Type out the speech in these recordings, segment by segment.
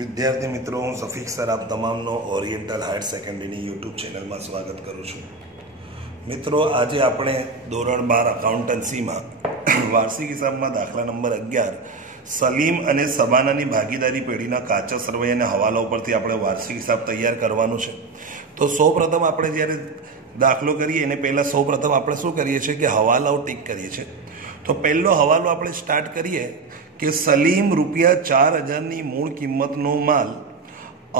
વિદ્યાર્થી મિત્રો, હું સફીક સર આપ તમામનો ઓરિએન્ટલ હાયર સેકન્ડરીની યુટ્યુબ ચેનલમાં સ્વાગત કરું છું. મિત્રો, આજે આપણે ધોરણ 12 અકાઉન્ટન્સીમાં વાર્ષિક હિસાબમાં દાખલા નંબર 11 સલીમ અને સબાનાની ભાગીદારી પેઢીના કાચા સર્વે અને હવાલા ઉપરથી આપણે વાર્ષિક હિસાબ તૈયાર કરવાનું છે. તો સૌપ્રથમ આપણે જ્યારે દાખલો કરીએ એને પહેલાં સૌપ્રથમ આપણે શું કરીએ છીએ કે હવાલાઓ ટીક કરીએ છીએ. તો પહેલો હવાલો આપણે સ્ટાર્ટ કરીએ કે સલીમ ₹4,000ની મૂળ કિંમતનો માલ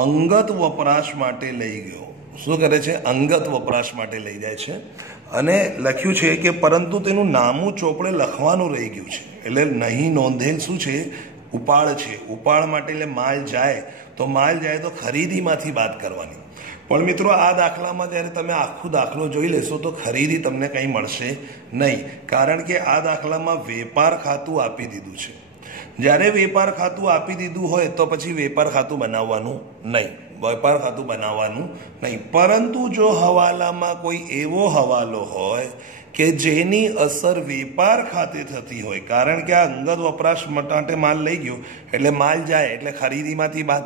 અંગત વપરાશ માટે લઈ ગયો. શું કરે છે? અંગત વપરાશ માટે લઈ જાય છે અને લખ્યું છે કે પરંતુ તેનું નામું ચોપડે લખવાનું રહી ગયું છે. એટલે નહીં નોંધેલ શું છે? ઉપાડ છે. ઉપાડ માટે એટલે માલ જાય તો ખરીદીમાંથી બાદ કરવાની. પણ મિત્રો, આ દાખલામાં જ્યારે તમે આખો દાખલો જોઈ લેશો તો ખરીદી તમને કંઈ મળશે નહીં, કારણ કે આ દાખલામાં વેપાર ખાતું આપી દીધું છે. જ્યારે વેપાર ખાતું આપી દીધું હોય તો પછી વેપાર ખાતું બનાવવાનું નહીં. પરંતુ જો હવાલામાં કોઈ એવો હવાલો હોય કે જેની અસર વેપાર ખાતે થતી હોય, કારણ કે આ અંગત વપરાશ માટે માલ લઈ ગયો એટલે માલ જાય એટલે ખરીદીમાંથી બાદ,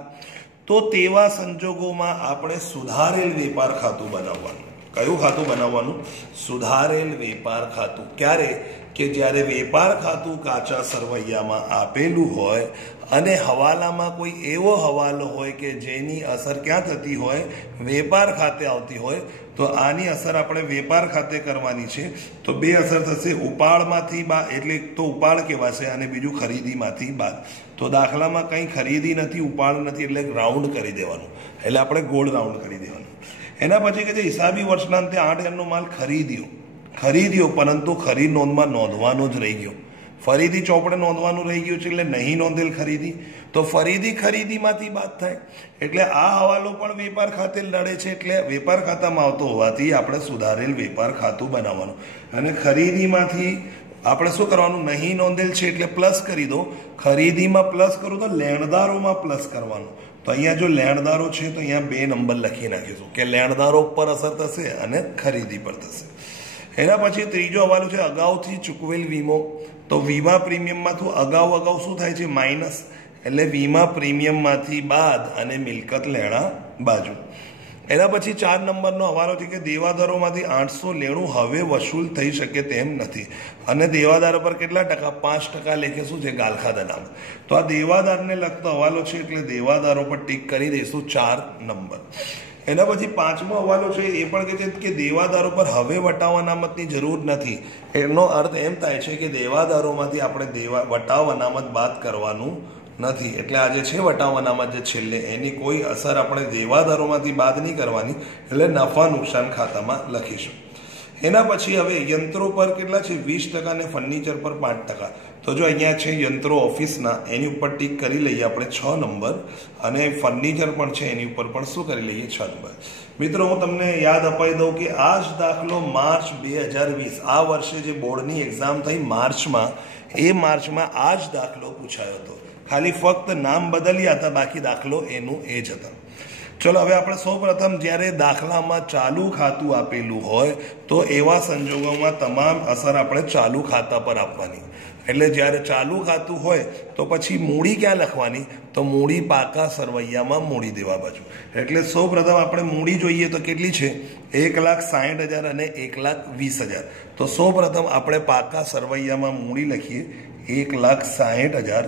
તો તેવા સંજોગોમાં આપણે સુધારેલ વેપાર ખાતું બનાવવાનું. કયું ખાતું બનાવવાનું? સુધારેલ વેપાર ખાતું. ક્યારે? કે જ્યારે વેપાર ખાતું કાચા સરવૈયામાં આપેલું હોય અને હવાલામાં કોઈ એવો હવાલો હોય કે જેની અસર ક્યાં થતી હોય? વેપાર ખાતે આવતી હોય. તો આની અસર આપણે વેપાર ખાતે કરવાની છે. તો બે અસર થશે, ઉપાડમાંથી બાદ, એટલે તો ઉપાડ કહેવાશે, અને બીજું ખરીદીમાંથી બાદ. તો દાખલામાં કંઈ ખરીદી નથી, ઉપાડ નથી, એટલે રાઉન્ડ કરી દેવાનું. એટલે આપણે ગોળ રાઉન્ડ કરી દેવાનું. એના પછી કે હિસાબી વર્ષના અંતે 8,000નો માલ ખરીદ્યો પરંતુ ખરીદ નોંધમાં નોંધવાનો જ રહી ગયો. ફરીથી ચોપડે નોંધવાનું રહી ગયું છે એટલે નહીં નોંધેલ ખરીદી. તો ફરીથી ખરીદીમાંથી બાદ થાય. એટલે આ હવાલો પણ વેપાર ખાતે લડે છે, એટલે વેપાર ખાતામાં આવતો હોવાથી આપણે સુધારેલ વેપાર ખાતું બનાવવાનું. અને ખરીદીમાંથી આપણે શું કરવાનું? નહીં નોંધેલ છે એટલે પ્લસ કરી દો. ખરીદીમાં પ્લસ કરું તો લેણદારોમાં પ્લસ કરવાનું. તો અહીંયા જો લેણદારો છે તો અહીંયા 2 નંબર લખી નાખીશું કે લેણદારો પર અસર થશે અને ખરીદી પર થશે. એના પછી ત્રીજો હવાલો છે અગાઉથી ચૂકવેલ વીમો. તો વીમા પ્રીમિયમમાંથી અગાઉ શું થાય છે? માઇનસ. એટલે વીમા પ્રીમિયમમાંથી બાદ અને મિલકત લેણા બાજુ. એના પછી 4 નંબરનો હવાલો છે કે દેવાદારોમાંથી 890 હવે વસૂલ થઈ શકે તેમ નથી. અને દેવાદારો પર કેટલા ટકા? 5% લેખે શું છે? ગાલખાદ અનામત. તો આ દેવાદારને લગતો હવાલો છે એટલે દેવાદારો પર ટીક કરી દઈશું 4 નંબર. એના પછી 5મો હવાલો છે એ પણ કહે છે કે દેવાદારો પર હવે વટાવ અનામતની જરૂર નથી. એનો અર્થ એમ થાય છે કે દેવાદારોમાંથી આપણે વટાવ અનામત બાદ કરવાનું નથી. એટલે આ જે છે વટાવ અનામત જે છેલ્લે, એની કોઈ અસર આપણે દેવાદારોમાંથી બાદ નહીં કરવાની. એટલે નફા નુકસાન ખાતામાં લખીશું. એના પછી હવે યંત્રો પર કેટલા છે? 20% અને ફર્નિચર પર 5%. તો જો અહીંયા છે યંત્રો ઓફિસના, એની ઉપર ટીક કરી લઈએ આપણે 6 નંબર. અને ફર્નિચર પણ છે એની ઉપર પણ શું કરી લઈએ? 6 નંબર. મિત્રો, હું તમને યાદ અપાઈ દઉં કે આ જ દાખલો માર્ચ 2020, આ વર્ષે જે બોર્ડની એક્ઝામ થઈ માર્ચમાં, એ માર્ચમાં આ જ દાખલો પૂછાયો હતો. ખાલી ફક્ત નામ બદલ્યા હતા, બાકી દાખલો એનું એ જ હતા. ચલો, હવે આપણે સૌપ્રથમ જ્યારે દાખલામાં ચાલુ ખાતું આપેલું હોય તો એવા સંજોગોમાં તમામ અસર આપણે ચાલુ ખાતા પર આપવાની. એટલે જ્યારે ચાલુ ખાતું હોય તો પછી મૂડી ક્યાં લખવાની? તો મૂડી પાકા સરવૈયામાં મૂડી દેવા બાજુ. એટલે સૌપ્રથમ આપણે મૂડી જોઈએ તો કેટલી છે? 1,60,000 અને 1,20,000. તો સૌપ્રથમ આપણે પાકા સરવૈયામાં મૂડી લખીએ 1,60,000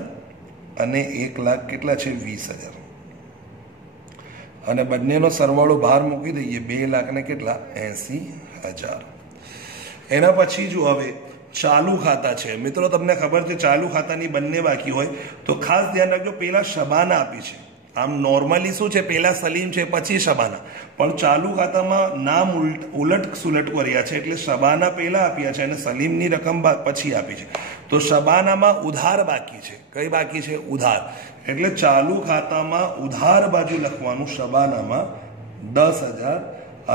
અને 1,00,000 કેટલા છે? 20,000. અને બંનેનો સરવાળો બહાર મૂકી દઈએ 2,00,000 ને કેટલા? 80,000. એના પછી જો હવે ચાલુ ખાતા છે. મિત્રો, તમને ખબર છે ચાલુ ખાતાની બંને બાકી હોય તો ખાસ ધ્યાન રાખજો. પહેલા શબાના આપી છે. આમ નોર્મલી શું છે? પહેલા સલીમ છે પછી શબાના. પણ ચાલુ ખાતામાં નામ ઉલટ સુલટ કર્યા છે. એટલે શબાના પહેલા આપ્યા છે અને સલીમની રકમ પછી આપી છે. તો શબાનામાં ઉધાર બાકી છે. કઈ બાકી છે? ઉધાર. એટલે ચાલુ ખાતામાં ઉધાર બાજુ લખવાનું. શબાનામાં 10,000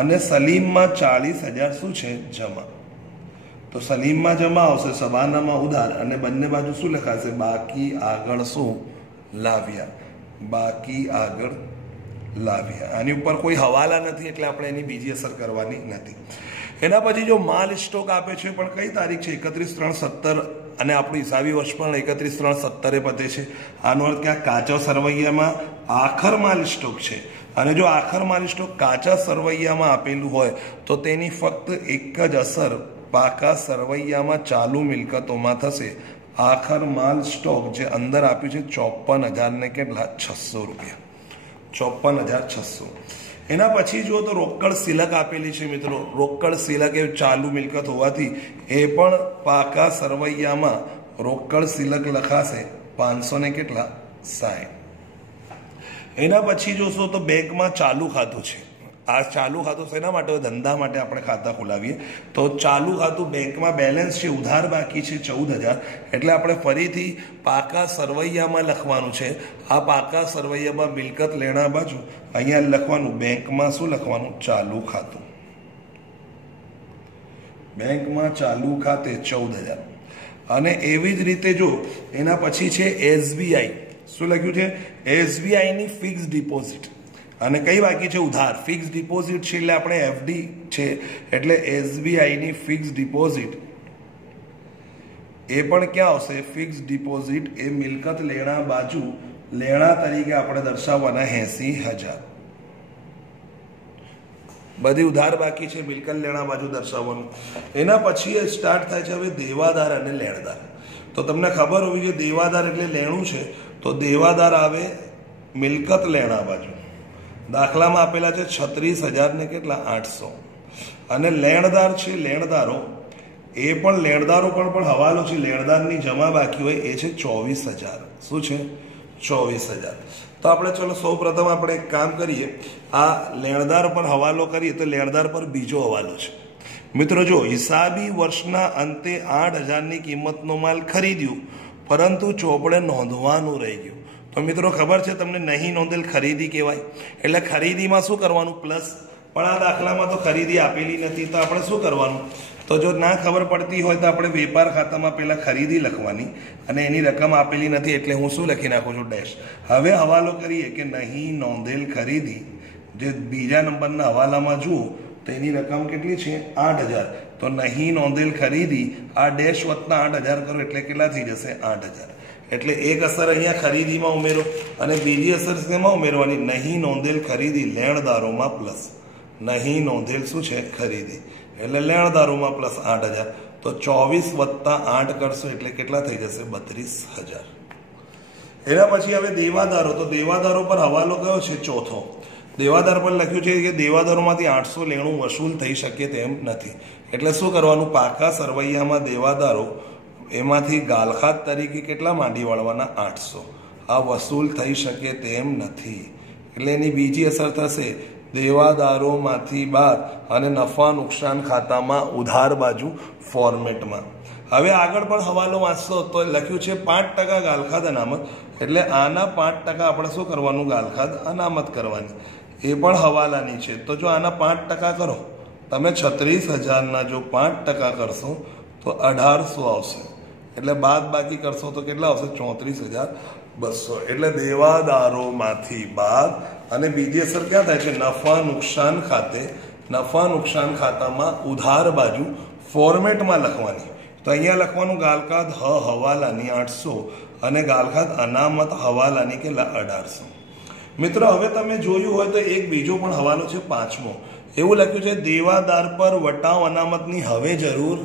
અને સલીમમાં 40,000 શું છે? જમા. તો સલીમમાં જમા આવશે, શબાનામાં ઉધાર, અને બંને બાજુ શું લખાશે? બાકી આગળ શું? લાવ્યા. બાકી આગળ લાવ્યા. આની ઉપર કોઈ હવાલા નથી એટલે આપણે એની બીજી અસર કરવાની નથી. એના પછી જો માલ સ્ટોક આપે છે પણ કઈ તારીખ છે? 31/3/17 અને આપણું હિસાબી વર્ષ પણ 31/3/17 પતે છે. આનો અર્થ કે આ કાચા સરવૈયામાં આખર માલ સ્ટોક છે, અને જો આખર માલ સ્ટોક કાચા સરવૈયામાં આપેલું હોય તો તેની ફક્ત એક જ અસર પાકા સરવૈયામાં ચાલુ મિલકતોમાં થશે. આખર માલ સ્ટોક જે અંદર આપ્યું છે 54,000 ને કેટલા 600 રૂપિયા, 54,600. એના પછી જુઓ તો રોકડ સિલક આપેલી છે મિત્રો. રોકડ સિલક એ ચાલુ મિલકત હોવાથી એ પણ પાકા સરવૈયામાં રોકડ સિલક લખાશે 500 ને કેટલા 60. એના પછી જોશો તો બેંકમાં ચાલુ ખાતું છે. આ ચાલુ ખાતું શેના માટે? ધંધા માટે આપણે ખાતા ખોલાવીએ તો ચાલુ ખાતું બેંકમાં બેલેન્સ છે, ઉધાર બાકી છે 14,000. એટલે આપણે ફરીથી પાકા સરવૈયામાં લખવાનું છે. આ પાકા સરવૈયામાં મિલકત લેણા બાજુ અહીંયા લખવાનું બેંકમાં શું લખવાનું? ચાલુ ખાતું. બેંકમાં ચાલુ ખાતે 14,000. અને એવી જ રીતે જો એના પછી છે SBI. શું લખ્યું છે? SBIની ફિક્સ ડિપોઝિટ. અને કઈ બાકી છે? ઉધાર. ફિક્સ ડિપોઝિટ છે એટલે આપણે FD છે, એટલે SBIની ફિક્સ ડિપોઝિટ એ પણ ક્યાં આવશે? ફિક્સ ડિપોઝિટ એ મિલકત લેણા બાજુ લેણા તરીકે આપણે દર્શાવવાના 80,000. બધી ઉધાર બાકી છે, મિલકત લેણા બાજુ દર્શાવવાનું. એના પછી સ્ટાર્ટ થાય છે હવે દેવાદાર અને લેણદાર. તો તમને ખબર હોવી જોઈએ દેવાદાર એટલે લેણું છે, તો દેવાદાર આવે મિલકત લેણા બાજુ. દાખલામાં આપેલા છે 36,000 ને કેટલા 800. અને લેણદાર છે લેણદારો, એ પણ લેણદારો પણ હવાલો છે. લેણદારની જમા બાકી હોય એ છે 24,000. શું છે? 24,000. તો આપણે ચલો સૌ પ્રથમ આપણે એક કામ કરીએ, આ લેણદાર પર હવાલો કરીએ તો લેણદાર પર બીજો હવાલો છે. મિત્રો જો હિસાબી વર્ષના અંતે 8,000ની કિંમતનો માલ ખરીદ્યું, પરંતુ ચોપડે નોંધવાનું રહી ગયું. તો મિત્રો ખબર છે તમને નહીં નોંધેલ ખરીદી કહેવાય. એટલે ખરીદીમાં શું કરવાનું? પ્લસ. પણ આ દાખલામાં તો ખરીદી આપેલી નથી, તો આપણે શું કરવાનું? તો જો ના ખબર પડતી હોય તો આપણે વેપાર ખાતામાં પહેલા ખરીદી લખવાની, અને એની રકમ આપેલી નથી એટલે હું શું લખી નાખું છું? ડેશ. હવે હવાલો કરીએ કે નહીં નોંધેલ ખરીદી, જે બીજા નંબરના હવાલામાં જુઓ તો એની રકમ કેટલી છે? 8,000. તો નહીં નોંધેલ ખરીદી આ ડેશ વત્તા 8,000 કરો એટલે કેટલા થઈ જશે? 8,000. એટલે એક અસર અહીંયા ખરીદીમાં ઉમેરો, અને બીજી અસર શેમાં ઉમેરવાની? નહીં નોંધેલ ખરીદી લેણદારોમાં પ્લસ. નહીં નોંધેલ શું છે? ખરીદી. એટલે લેણદારોમાં પ્લસ 8,000. તો 24 વત્તા 8 કરશો એટલે કેટલા થઈ જશે? 32,000. એના પછી હવે દેવાદારો. તો દેવાદારો પર હવાલો કયો છે? ચોથો. દેવાદાર પર લખ્યું છે કે દેવાદારોમાંથી 800 લેણું વસૂલ થઈ શકે તેમ નથી. એટલે શું કરવાનું? પાકા સરવૈયામાં દેવાદારો એમાંથી ગાલખાત તરીકે કેટલા માંડી વાળવાના? 800. આ વસૂલ થઈ શકે તેમ નથી. એટલે એની બીજી અસર થશે દેવાદારોમાંથી બાદ અને નફા નુકસાન ખાતામાં ઉધાર બાજુ ફોર્મેટમાં. હવે આગળ પણ હવાલો વાંચશો તો લખ્યું છે 5% ગાલખાત અનામત. એટલે આના 5% આપણે શું કરવાનું? ગાલખાત અનામત કરવાની. એ પણ હવાલાની છે. તો જો આના 5% કરો તમે 36,000ના જો 5% કરશો તો 1,800 આવશે. એટલે બાદ બાકી કરશો તો કેટલા આવશે? 34,200. એટલે દેવાદારોમાંથી બાદ. અને બીજી અસર ક્યાં થાય છે? નફા નુકસાન ખાતે. નફા નુકસાન ખાતામાં ઉધાર બાજુ ફોર્મેટમાં લખવાની. તો અહીંયા લખવાનું ગાલખાત હવાલાની 800 અને ગાલખાત અનામત હવાલાની કેટલા? 1,800. મિત્રો હવે તમે જોયું હોય તો એક બીજો પણ હવાલો છે 5મો. એવું લખ્યું છે દેવાદાર પર વટાવ અનામતની હવે જરૂર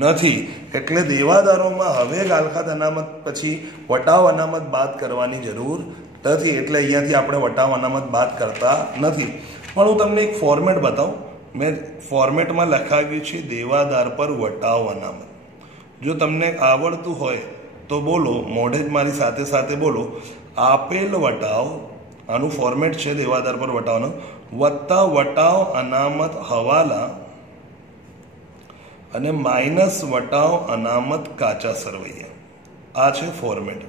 નથી. એટલે દેવાદારોમાં હવે ગાલખાત અનામત પછી વટાવ અનામત બાદ કરવાની જરૂર નથી. એટલે અહીંયાથી આપણે વટાવ અનામત બાદ કરતા નથી. પણ હું તમને એક ફોર્મેટ બતાવું. મેં ફોર્મેટમાં લખાવ્યું છે દેવાદાર પર વટાવ અનામત. જો તમને આવડતું હોય તો બોલો, મોઢે જ મારી સાથે સાથે બોલો. આપેલ વટાવ, આનું ફોર્મેટ છે દેવાદાર પર વટાવનો, વત્તા વટાવ અનામત હવાલા અને માઇનસ વટાવ અનામત કાચા સરવૈયા. આ છે ફોર્મેટ.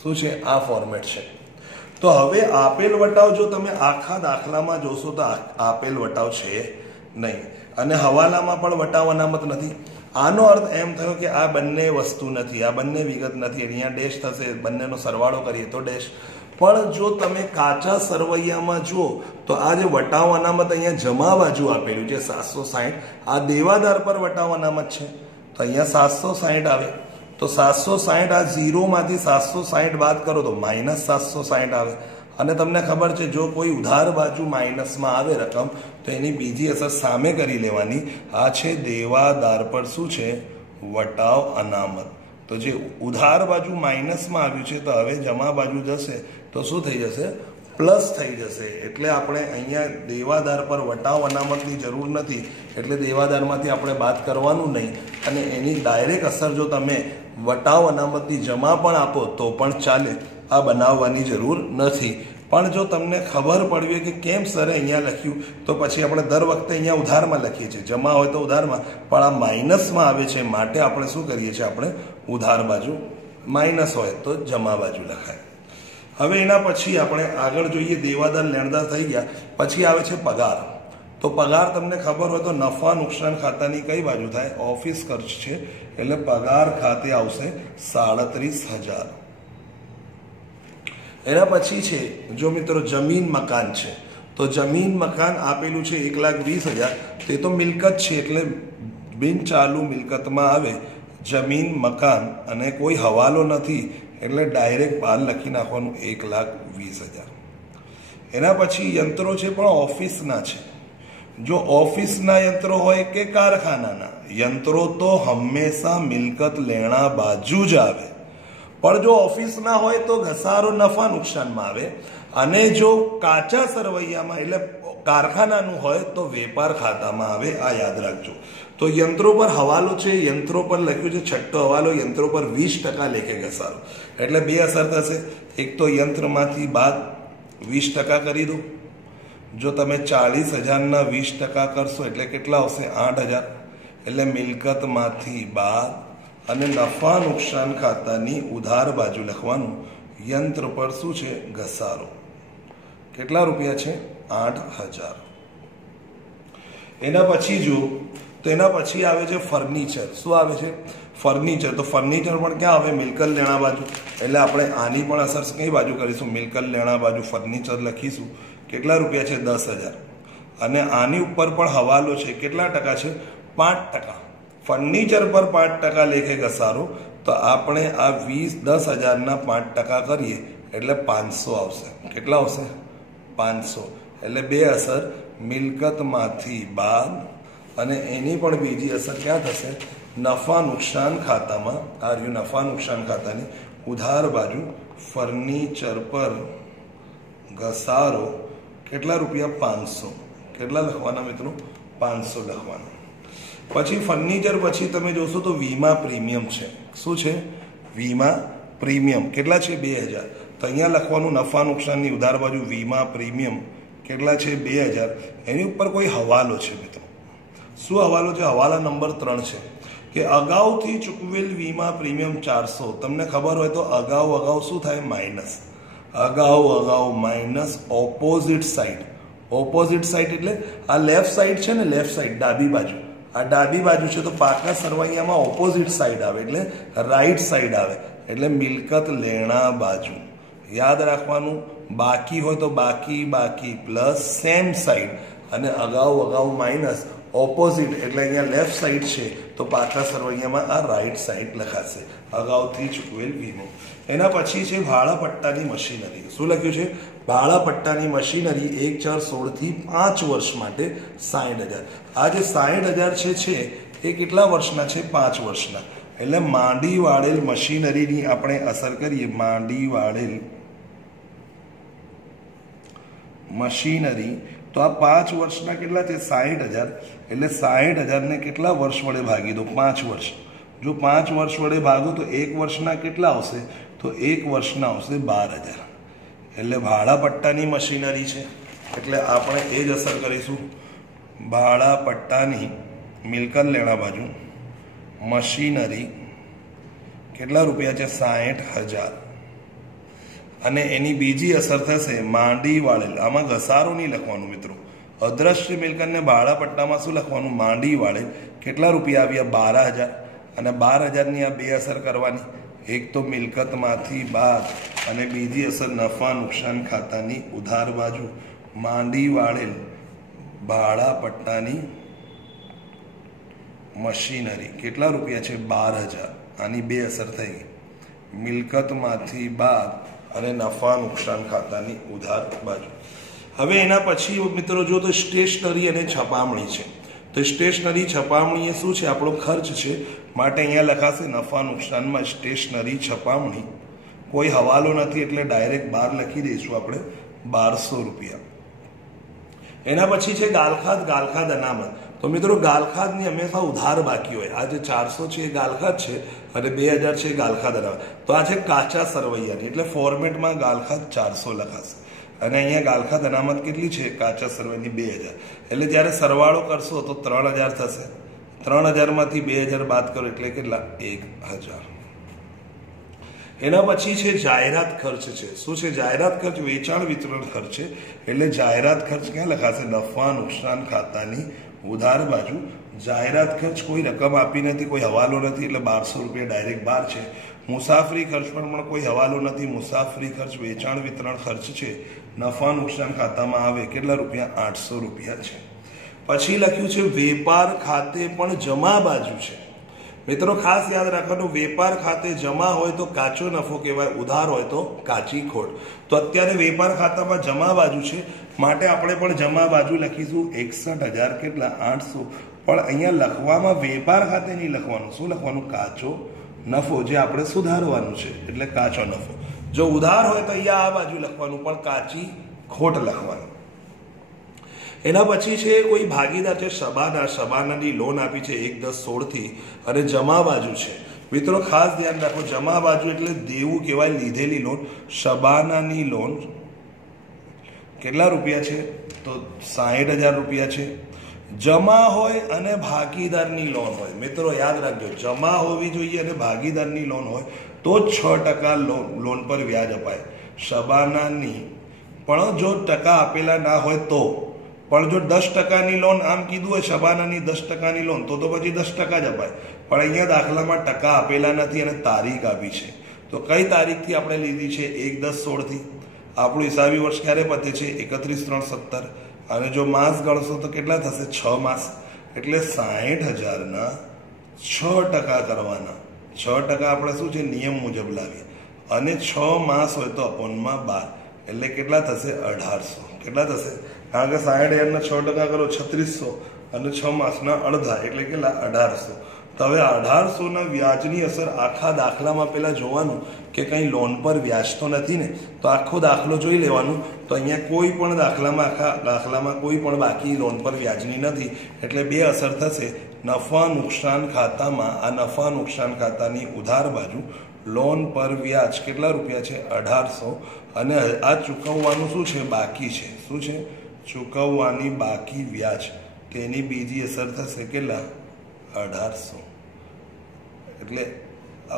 શું છે? આ ફોર્મેટ છે. તો હવે આપેલ વટાવ જો તમે આખા દાખલામાં જોશો તો આપેલ વટાવ છે નહીં, અને હવાલામાં પણ વટાવ અનામત નથી. આનો અર્થ એમ થયો કે આ બંને વસ્તુ નથી, આ બંને વિગત નથી. અહીંયા ડેશ થશે, બંનેનો સરવાળો કરીએ તો ડેશ. પણ જો તમે કાચા સરવૈયામાં જુઓ તો આ જે વટાવ અનામત અહીંયા જમા બાજુ આપેલું છે 760, આ દેવાદાર પર વટાવ અનામત છે તો અહીંયા 760 આવે. તો 760 આ 0 માંથી 760 બાદ કરો તો -760 આવે. અને તમને ખબર છે જો કોઈ ઉધાર બાજુ માઇનસમાં આવે રકમ તો એની બીજી અસર સામે કરી લેવાની. આ છે દેવાદાર પર શું છે? વટાવ અનામત. તો જે ઉધાર બાજુ માઇનસમાં આવ્યું છે તો હવે જમા બાજુ જશે તો શું થઈ જશે? પ્લસ થઈ જશે. એટલે આપણે અહીંયા દેવાદાર પર વટાવ અનામતની જરૂર નથી, એટલે દેવાદારમાંથી આપણે બાદ કરવાનું નહીં. અને એની ડાયરેક્ટ અસર જો તમે વટાવ અનામતની જમા પણ આપો તો પણ ચાલે, આ બનાવવાની જરૂર નથી. પણ જો તમને ખબર પડવી કે કેમ સરે અહીંયા લખ્યું તો પછી આપણે દર વખતે અહીંયા ઉધારમાં લખીએ છીએ, જમા હોય તો ઉધારમાં, પણ આ માઇનસમાં આવે છે માટે આપણે શું કરીએ છીએ? આપણે ઉધાર બાજુ, માઇનસ હોય તો જમા બાજુ લખાય. હવે એના પછી આપણે આગળ જોઈએ, દેવાદાર લેણદાર થઈ ગયા, પછી આવે છે પગાર. તો પગાર તમને ખબર હોય તો નફા નુકસાન ખાતાની કઈ બાજુ થાય? ઓફિસ ખર્ચ છે, એટલે પગાર ખાતે આવશે 37,000. એના પછી છે જો મિત્રો જમીન મકાન છે, તો જમીન મકાન આપેલું છે 1,20,000. તે તો મિલકત છે એટલે બિન ચાલુ મિલકતમાં આવે જમીન મકાન, અને કોઈ હવાલો નથી એટલે ડાયરેક્ટ બહાર લખી નાખવાનું 1,20,000. એના પછી યંત્રો છે પણ ઓફિસના છે. જો ઓફિસના યંત્રો હોય કે કારખાનાના યંત્રો તો હંમેશા મિલકત લેણા બાજુ જ આવે, પણ જો ઓફિસના હોય તો ઘસારો નફા નુકસાનમાં આવે. અને જો કાચા સરવૈયામાં એટલે કારખાનાનું હોય તો વેપાર ખાતામાં આવે. આ યાદ રાખજો. તો યંત્રો પર હવાલો છે, યંત્રો પર લખ્યું છે છઠ્ઠો હવાલો, યંત્રો પર 20% લેખે ઘસારો, એટલે બે અસર થશે. એક તો યંત્રમાંથી બાદ 20% કરી દો. જો તમે 40,000ના 20% કરશો એટલે કેટલા આવશે? 8,000. એટલે મિલકતમાંથી બાદ અને નફા નુકસાન ખાતાની ઉધાર બાજુ લખવાનું. યંત્ર પર શું છે? ઘસારો. કેટલા રૂપિયા છે? 8,000. એના પછી જો તો એના પછી આવે છે ફર્નિચર. શું આવે છે? ફર્નિચર. તો ફર્નિચર પણ ક્યાં આવે? મિલકત લેણા બાજુ. એટલે આપણે આની પણ અસર કઈ બાજુ કરીશું? મિલકત લેણા બાજુ ફર્નિચર લખીશું. કેટલા રૂપિયા છે? 10,000. અને આની ઉપર પણ હવાલો છે. કેટલા ટકા છે? 5%. ફર્નિચર પર 5% લેખે ઘસારો, તો આપણે આ 10,000ના 5% કરીએ એટલે 500 આવશે. કેટલા આવશે? 500. એટલે બે અસર, મિલકતમાંથી બાદ અને એની પણ બીજી અસર ક્યાં થશે? નફા નુકસાન ખાતામાં. આ રહ્યું નફા નુકસાન ખાતાની ઉધાર બાજુ. ફર્નિચર પર ઘસારો કેટલા રૂપિયા? 500. કેટલા લખવાના મિત્રો? 500 લખવાના. પછી ફર્નિચર પછી તમે જોશો તો વીમા પ્રીમિયમ છે. શું છે? વીમા પ્રીમિયમ. કેટલા છે? 2,000. તો અહીંયા લખવાનું નફા નુકસાનની ઉધાર બાજુ વીમા પ્રીમિયમ કેટલા છે? 2,000. એની ઉપર કોઈ હવાલો છે મિત્રો. શું હવાલો છે? હવાલા નંબર 3 છે કે અગાઉથી ચૂકવેલ વીમા પ્રીમિયમ 400. તમને ખબર હોય તો અગાઉ શું થાય? માઇનસ. અગાઉ minus opposite side. Opposite side એટલે આ લેફ્ટ સાઈડ છે ને, લેફ્ટ સાઈડ ડાબી બાજુ. આ ડાબી બાજુ છે તો પાકા સરવૈયામાં ઓપોઝિટ સાઈડ આવે એટલે રાઈટ સાઈડ આવે, એટલે મિલકત લેણા બાજુ. યાદ રાખવાનું, બાકી હોય તો બાકી પ્લસ સેમ સાઈડ, અને અગાઉ માઇનસ ઓપોઝિટ એટલે અહીંયા લેફ્ટ સાઈડ છે તો પાકા સરવૈયામાં આ રાઈટ સાઈડ લખાશે. અગાઉથી ચૂકવેલ વીમો. એના પછી છે ભાડા પટ્ટાની મશીનરી. શું લખ્યું છે? ભાડા પટ્ટાની મશીનરી 1/4/16 થી 5 વર્ષ માટે 60,000. આ જે 60,000 છે એ કેટલા વર્ષના છે? 5 વર્ષના. એટલે માંડી વાળેલ મશીનરીની આપણે અસર કરીએ. માંડી વાળેલ મશીનરી તો આ 5 વર્ષના કેટલા છે? 60,000. એટલે 60,000ને કેટલા વર્ષ વડે ભાગી દો? 5 વર્ષ. જો 5 વર્ષ વડે ભાગો તો 1 વર્ષના કેટલા આવશે? તો 1 વર્ષના આવશે 12,000. એટલે ભાડા પટ્ટાની મશીનરી છે એટલે આપણે એ જ અસર કરીશું. ભાડા પટ્ટાની મિલકત લેણા બાજુ મશીનરી કેટલા રૂપિયા છે? 60,000. અને એની બીજી અસર થશે માંડી વાળેલ. આમાં ઘસારો નહીં લખવાનું મિત્રો. અદ્રશ્ય મિલકતને ભાડા પટ્ટામાં શું લખવાનું? માંડી વાળેલ. કેટલા રૂપિયા આવ્યા? 12,000. અને 12,000ની આ બે અસર કરવાની. એક તો મિલકતમાંથી બાદ અને બીજી અસર નફા નુકસાન ખાતાની ઉધાર બાજુ. માંડી વાળેલ ભાડા પટ્ટાની મશીનરી કેટલા રૂપિયા છે? 12,000. આની બે અસર થઈ ગઈ, મિલકતમાંથી બાદ અને નફા નુકસાન ખાતાની ઉધાર બાજુ. હવે એના પછી મિત્રો જો તો સ્ટેશનરી અને છપામણી છે. તો સ્ટેશનરી છપામણી એ શું છે? આપણો ખર્ચ છે. માટે અહીંયા લખાશે નફા નુકસાનમાં સ્ટેશનરી છપામણી. કોઈ હવાલો નથી એટલે ડાયરેક્ટ બહાર લખી દઈશું આપણે 1200 રૂપિયા. એના પછી છે ગાલખાદ અનામત. તો મિત્રો ગાલખાદની હંમેશા ઉધાર બાકી હોય. આ જે 400 છે એ ગાલખાદ છે અને 2000 છે એ ગાલખાદ અનામત. તો આ છે કાચા સરવૈયાની, એટલે ફોર્મેટમાં ગાલખાદ 400 લખાશે અને અહીંયા ગાલખાદ અનામત કેટલી છે? કાચા સરવૈયાની 2000. એટલે જ્યારે સરવાળો કરશો તો 3000 થશે. 3000માંથી 2000 બાદ કરો એટલે કેટલા? 1000. એના પછી છે જાહેરાત ખર્ચ છે. શું છે જાહેરાત ખર્ચ? વેચાણ વિતરણ ખર્ચ છે. એટલે જાહેરાત ખર્ચ ક્યાં લખાશે? નફા નુકસાન ખાતાની ઉધાર બાજુ. જાહેરાત ખર્ચ કોઈ રકમ આપી નથી, કોઈ હવાલો નથી, એટલે 1200 રૂપિયા ડાયરેક્ટ બહાર છે. મુસાફરી ખર્ચ પણ કોઈ હવાલો નથી, મુસાફરી ખર્ચ વેચાણ વિતરણ ખર્ચ છે, નફા નુકસાન ખાતામાં આવે. કેટલા રૂપિયા? 800 રૂપિયા છે. પછી લખ્યું છે વેપાર ખાતે પણ જમા બાજુ છે. મિત્રો ખાસ યાદ રાખવાનું, વેપાર ખાતે જમા હોય તો કાચો નફો કહેવાય, ઉધાર હોય તો કાચી ખોટ. તો અત્યારે વેપાર ખાતામાં જમા બાજુ છે માટે આપણે પણ જમા બાજુ લખીશું 61,000 કેટલા? 800. પણ અહીંયા લખવામાં વેપાર ખાતે નહીં લખવાનું. શું લખવાનું? કાચો નફો, જે આપણે સુધારવાનું છે, એટલે કાચો નફો. જો ઉધાર હોય તો અહીંયા આ બાજુ લખવાનું, પણ કાચી ખોટ લખવાનું. એના પછી છે કોઈ ભાગીદાર છે શબાનાની લોન આપી છે 1/10/16 થી અને જમા બાજુ છે. મિત્રો ખાસ ધ્યાન રાખો, જમા બાજુ એટલે દેવું કહેવાય, લીધેલી લોન. શબાનાની લોન કેટલા રૂપિયા છે? તો 60,000 રૂપિયા છે. જમા હોય અને ભાગીદારની લોન હોય. મિત્રો યાદ રાખજો, જમા હોવી જોઈએ અને ભાગીદારની લોન હોય તો 6% લોન પર વ્યાજ અપાય. શબાનાની પણ જો ટકા આપેલા ના હોય તો, પણ જો 10%ની લોન આમ કીધું હોય, શબાનાની 10%ની લોન, તો પછી 10% જ અપાય. પણ અહીંયા દાખલામાં ટકા આપેલા નથી અને તારીખ આપી છે. તો કઈ તારીખથી આપણે લીધી છે? 1/10/16 થી. આપણું હિસાબી વર્ષ ક્યારે પતે છે? 31/3/17. અને જો માસ ગણશો તો કેટલા થશે? 6 માસ. એટલે 60,000ના 6% કરવાના. 6% આપણે શું છે? નિયમ મુજબ લાવીએ. અને 6 માસ હોય તો અપોનમાં 12, એટલે કેટલા થશે? 1800. કેટલા થશે? કારણ કે 60,000ના 6% કરો 3600 અને 6 માસના અડધા એટલે કેટલા? 1800. તો હવે 1800ના વ્યાજની અસર આખા દાખલામાં પહેલા જોવાનું કે કંઈ લોન પર વ્યાજ તો નથી ને. તો આખો દાખલો જોઈ લેવાનું. તો અહીંયા કોઈ પણ આખા દાખલામાં કોઈ પણ બાકી લોન પર વ્યાજની નથી. એટલે બે અસર થશે. નફા નુકસાન ખાતામાં આ નફા નુકસાન ખાતાની ઉધાર બાજુ લોન પર વ્યાજ કેટલા રૂપિયા છે? 1800. અને આ ચૂકવવાનું શું છે? બાકી છે. શું છે? ચૂકવવાની બાકી વ્યાજ. તેની બીજી અસર થશે કેટલા? 1800. એટલે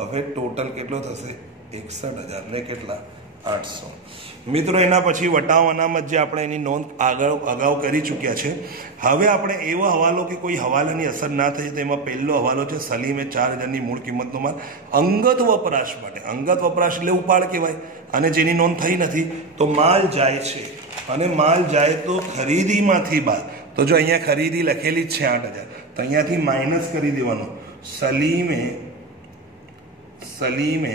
હવે ટોટલ કેટલો થશે? 61,000 ને કેટલા? 800. મિત્રો એના પછી વટાવ અનામત જે આપણે એની નોંધ અગાઉ કરી ચૂક્યા છે. હવે આપણે એવો હવાલો કે કોઈ હવાલાની અસર ના થઈ, તેમાં પહેલો હવાલો છે સલીમે 4,000ની મૂળ કિંમતનો માલ અંગત વપરાશ માટે. અંગત વપરાશ એટલે ઉપાડ કહેવાય. અને જેની નોંધ થઈ નથી તો માલ જાય છે, અને માલ જાય તો ખરીદીમાંથી બાદ. તો જો અહીંયા ખરીદી લખેલી જ છે 8,000, તો અહીંયાથી માઇનસ કરી દેવાનું. સલીમે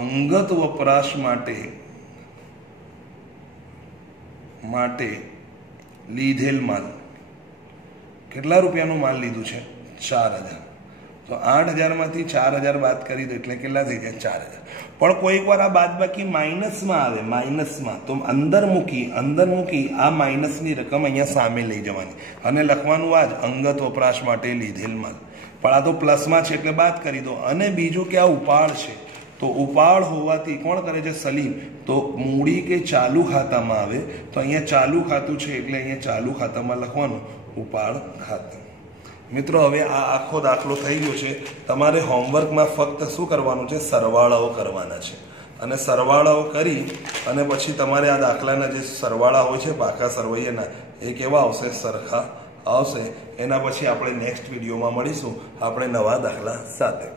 અંગત વપરાશ માટે લીધેલ માલ. કેટલા રૂપિયાનું માલ લીધું છે? 4,000. તો 8,000માંથી 4,000 બાદ કરી દો એટલે કેટલા થઈ જાય? 4,000. પણ કોઈક વાર આ બાદ બાકી માઇનસમાં આવે, માઇનસમાં, તો અંદર મૂકી આ માઇનસની રકમ અહીંયા સામે લઈ જવાની અને લખવાનું આ જ અંગત વપરાશ માટે લીધેલ માલ. પણ આ તો પ્લસમાં છે એટલે બાદ કરી દો. અને બીજું કે આ ઉપાડ છે, તો ઉપાડ હોવાથી કોણ કરે છે? સલીમ. તો મૂડી કે ચાલુ ખાતામાં આવે. તો અહીંયા ચાલુ ખાતું છે એટલે અહીંયા ચાલુ ખાતામાં લખવાનું ઉપાડ ખાતું. મિત્રો હવે આ આખો દાખલો થઈ ગયો છે. તમારે હોમવર્કમાં ફક્ત શું કરવાનું છે? સરવાળાઓ કરવાના છે. અને સરવાળાઓ કરી અને પછી તમારે આ દાખલાના જે સરવાળા હોય છે પાકા સરવૈયાના, એ કેવા આવશે? સરખા આવશે. એના પછી આપણે નેક્સ્ટ વિડીયોમાં મળીશું આપણે નવા દાખલા સાથે.